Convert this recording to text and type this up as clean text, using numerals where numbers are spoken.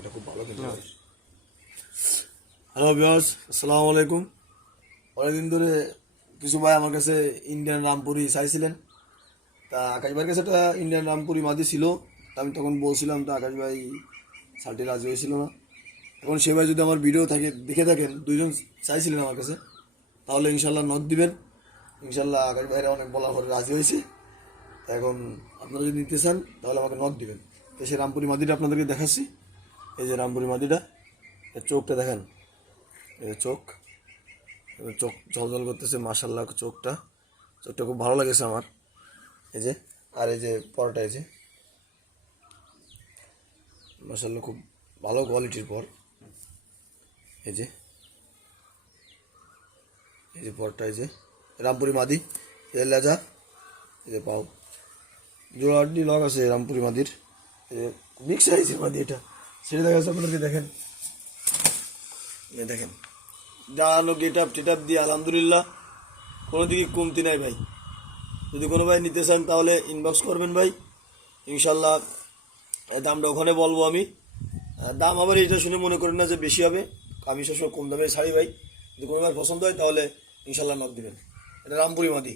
এটা খুব ভালো কিন্তু। হ্যালো ভিউয়ার্স, আসসালামু আলাইকুম। অনেকদিন ধরে কিছু ভাই আমার কাছে ইন্ডিয়ান রামপুরি চাইছিলেন। তা আকাশ ভাইয়ের কাছে একটা ইন্ডিয়ান রামপুরি মাদি ছিল। তা আমি তখন বলছিলাম, তো আকাশ ভাই শালটি রাজি হয়েছিল না। এখন সে ভাই যদি আমার ভিডিও থাকে দেখে থাকেন, দুইজন চাইছিলেন আমার কাছে, তাহলে ইনশাল্লাহ নক দিবেন। ইনশাল্লাহ আকাশ ভাইরা অনেক বলার পরে রাজি হয়েছে। তা এখন আপনারা যদি নিতে চান তাহলে আমাকে নক দিবেন। তো সেই রামপুরি মাদিটা আপনাদেরকে দেখাচ্ছি। এই যে রামপুরি মাদিটা, এর চোখটা দেখেন, এই যে চোখ, এবার চোখ ঝলঝল করতেছে, মাশাল্লাহ চোখটা খুব ভালো লাগেছে আমার। এই যে, আর এই যে পরটা, এই যে মাশাল্লাহ খুব ভালো কোয়ালিটির পর। এই যে, এই যে পরটা, এই যে রামপুরি মাদি, এর লেজা, এই যে পাও, জোড়াটি লগ আছে রামপুরি মাদির। এই যে বিগ সাইজের মাদি এটা, সেটা দেখা যাচ্ছে আপনাদেরকে। দেখেন, এই দেখেন দাঁড়ানো গেট আপ টেট আপ দিয়ে আলহামদুলিল্লাহ কোনো দিকে কমতি নাই ভাই। যদি কোনো ভাই নিতে চান তাহলে ইনবক্স করবেন ভাই, ইনশাল্লাহ দামটা ওখানে বলবো আমি। দাম আবার এটা শুনে মনে করেন না যে বেশি হবে, আমি সবসময় কম দামে ছাড়ি ভাই। যদি কোনো ভাই পছন্দ হয় তাহলে ইনশাল্লাহ নক দেবেন। এটা রামপুরি মাদি।